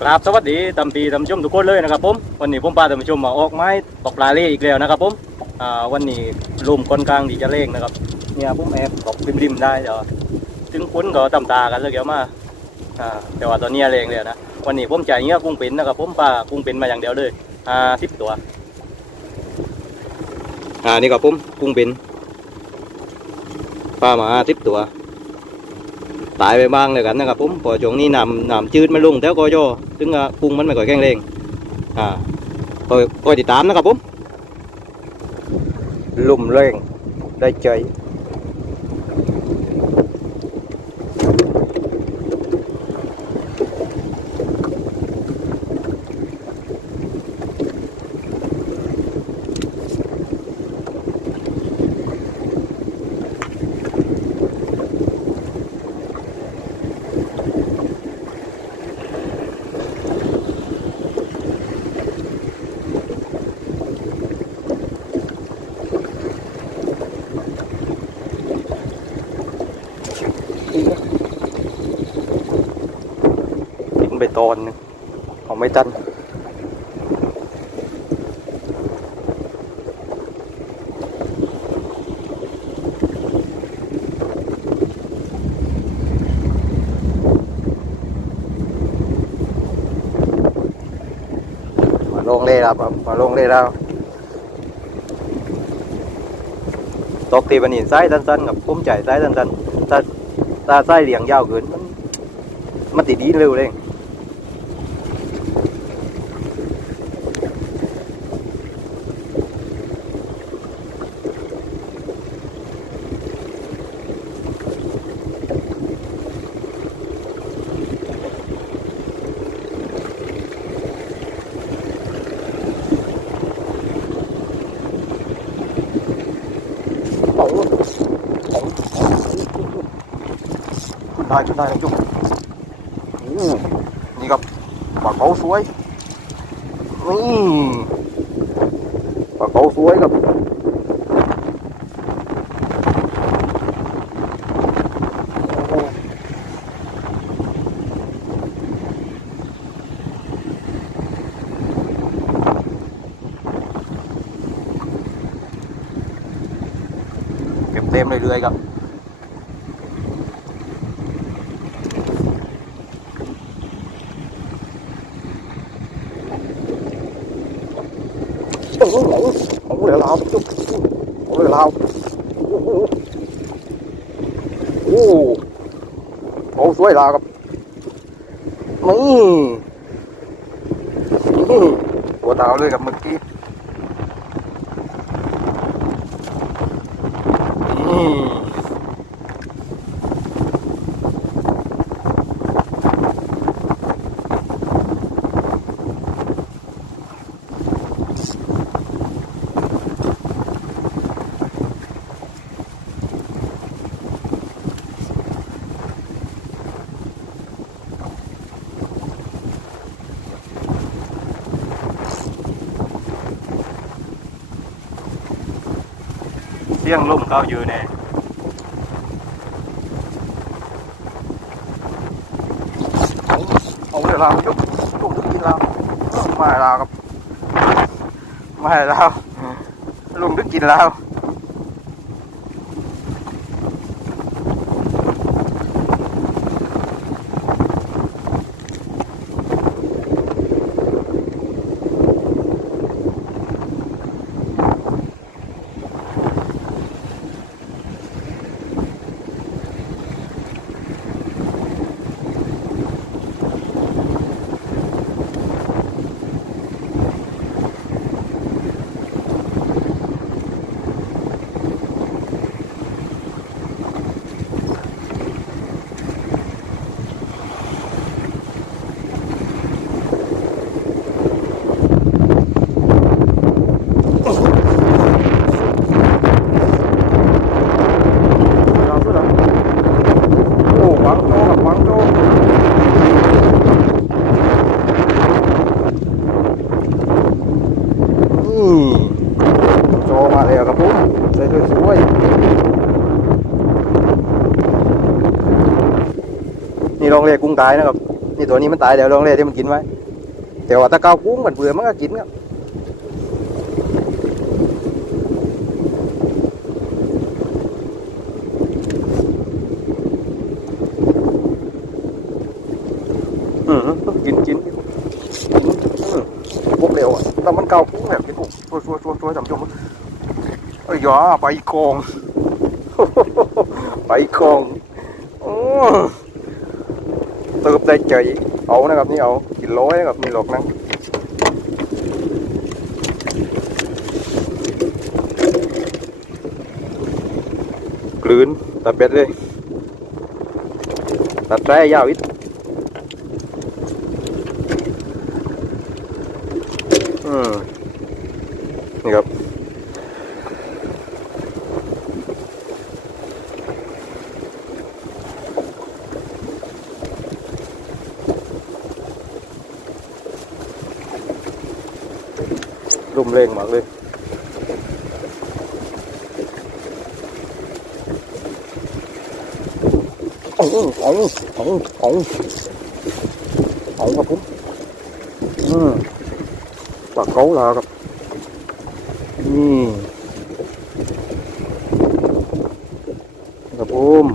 กราบสวัสดีตำปีตำชมทุกคนเลยนะครับผมวันนี้ผมพาท่านผู้ชมมาออกไม้ตกปลาเล่อีกแล้วนะครับผมอ่าวันนี้ลมค่อนข้างที่จะเร่งนะครับเนี่ยผมแอบตกริมๆได้เดี๋ยวถึงคุ้นก็ตำตากันเลยเกี่ยวมาอ่าแต่ว่าตอนนี้เร่งเลยนะวันนี้ผมจ่ายเงี้ยกุ้งเป็นนะครับผมปลากุ้งเป็นมาอย่างเดียวเลยอ่าสิบตัวอ่านี่ครับผมกุ้งเป็นปลามาสิบตัว ตายไปบ้างเลยกันนะครับผมพอช่วงนี้น้ำน้ำจืดมันลงแถวก็ย่อซึ่งกุ้งมันไม่ค่อยแข็งแรงอ่าคอยคอยติดตามนะครับผมลุ่มแรงได้ใจ ไปตอนนึงของไม่ตันมาลงเลยครับมาลงเลยแล้วตกตีบันหินไส้สั้นๆกับพุ่มใจไส้สั้นๆถ้าถ้าไส้เหลียงยาวเกินมันมันติดดีเร็วเลย ขึ้นได้ขึ้นได้นะจุ๊บนี่ครับปลาเขาสวยนี่ปลาเขาสวยครับ เก็บเต็มเรื่อยๆครับโอ้โหเหลือเราจุ๊บโอ้โหเหลือเราโอ้โหโอ้โหสวยเราครับนี่นี่ตัวเตาเลยกับเมื่อกี้ สียงลมเขาอยู่เนี่ยเอาเวลาจุ๊บจุ๊บกินเราไม่ให้เราครับไม่ให้เราลุงดึกกินเราเราสุดอะโอ้หวังโจกับหวังโจนี่โจมาแล้วครับผมใส่สวยๆนี่ล องเรียกกุ้งตายนะครับนี่ตัวนี้มันตายเดี๋ยวลองเรียกที่มันกินไว้แต่ว่าถ้าเกากุ้งมันเบื่อมันก็กินครับอืมกินกินกินอืมพวกเร็วอะแต่มันเกากุ้งแบบกินโอ้ช่วช่วช่วช่วยทำชมเอ้ยอย่าไปกองไปกองโอ้ เติบได้ใจเอานะครับนี่เอากินร้อยนะครับนี่หลอกนั่งกลืนตัดเป็ดเลยตัดแร่ยาวอีกอืมนี่ครับ เร่งมากเลยเอาเอาเอาเอาเอาครับผมอืมปลาเก๋าแล้วครับนี่ครับผม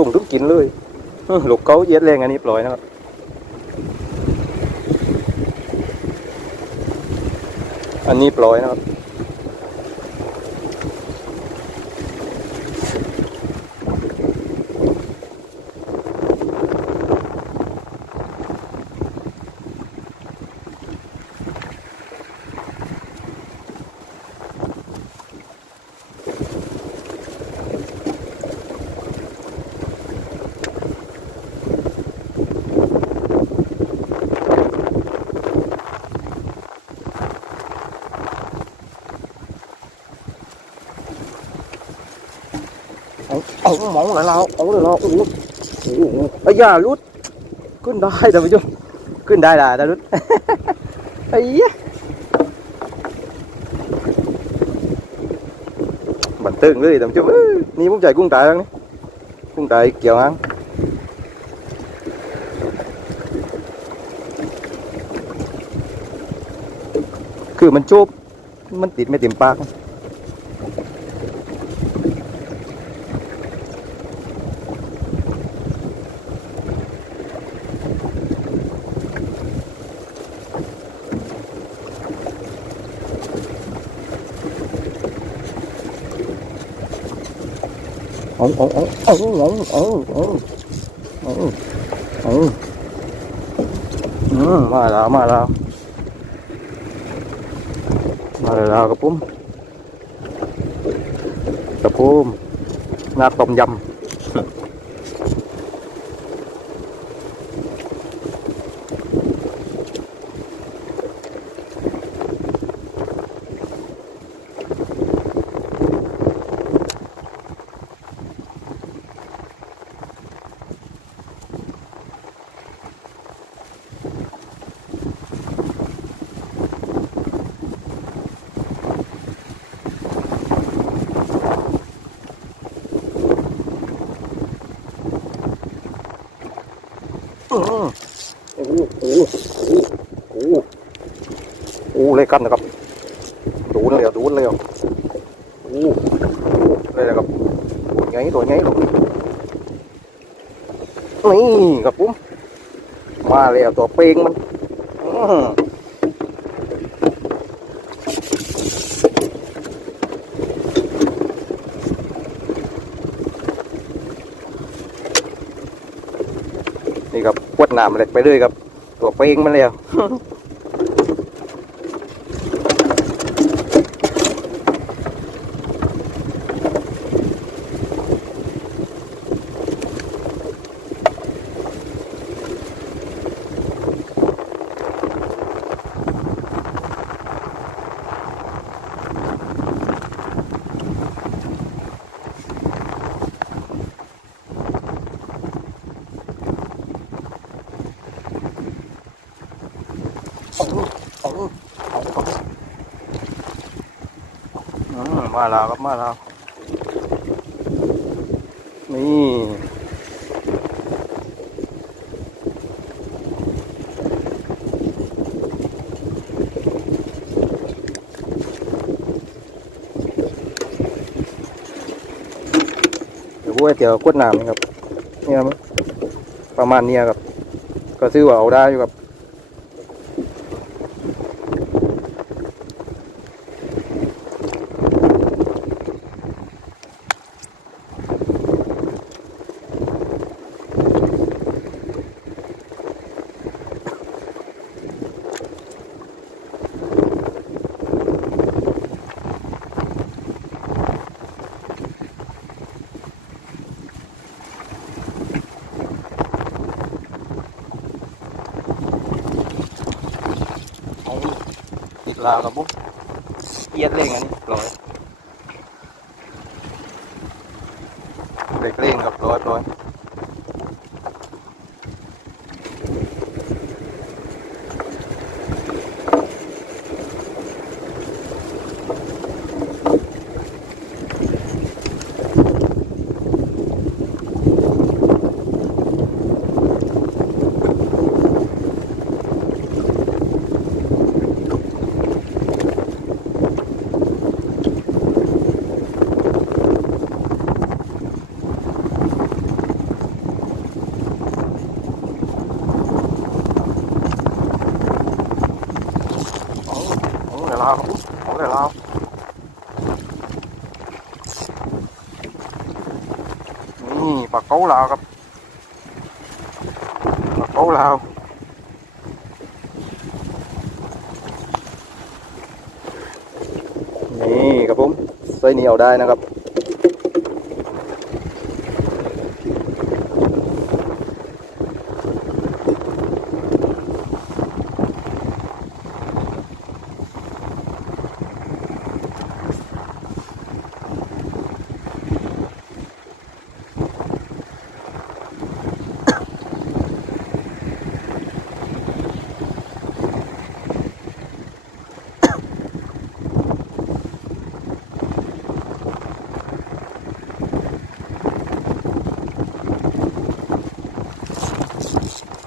ลุงทุกกินเลยหลกเกาเย็ดแรงอันนี้ปล่อยนะครับอันนี้ปล่อยนะครับ เอาหมองเลยเราเอาเลยเราโอ้โหโอ้โหไอ้ยารุดขึ้นได้ท่านผู้ชมขึ้นได้ด่าตารุดไอ้เหี้ยบันเทิงเลยท่านผู้ชมนี่ผมใจกุ้งตายแล้วนี่กุ้งตายเกี่ยวหางคือมันโจบมันติดไม่เต็มปาก เอาเอาเอาเอาเอาเอาเอาเอาเอาอืมมาแล้วมาแล้วมาแล้วกระปุ้มกระปุ้มงาต้มยำ โอ้โหโอ้โหโอ้โหโอ้โหเลยกันนะครับดูนเลยอะดูนเลยอะโอ้โหเลยนะครับตัวไงตัวไงลูกนี่ครับผมมาแล้วตัวเป้งมันอื้อหือ นี่ครับปวดน้ำเล็กไปเลยครับ ตัวเป้งมาแล้ว มาแล้วครับมาแล้วนี่เดี๋ยวพวเตี๋ยวกวดน้ำนะครับเนี่ยประมาณเนี้ยครับ ก็ซื้อว่าเอาได้อยู่ครับาวกับปุ๊บเอียดเร่งอันนี้ร้อยเด็กเร่งกับร้อยร้อยเอาเอาเดี๋ยวลาวกับปุ๊บเอาเดี๋ยวลาวนี่ป ลาเลาวครับปลาเป๋าลาวนี่ครับผมใส่เหนียวได้นะครับ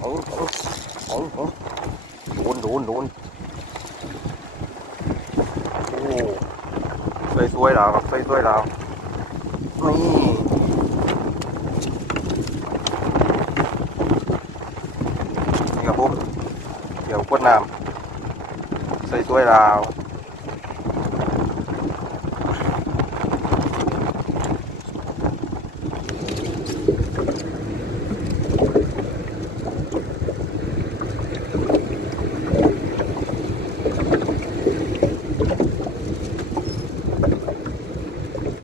เอาเอาเอาเอาโดนโดนโดนโอ้ใส่ส วยแล้วครับใส่สวยแล้วนี่นี่ครับผมเดี๋ยวกดน้ำใส่สวยแล้ว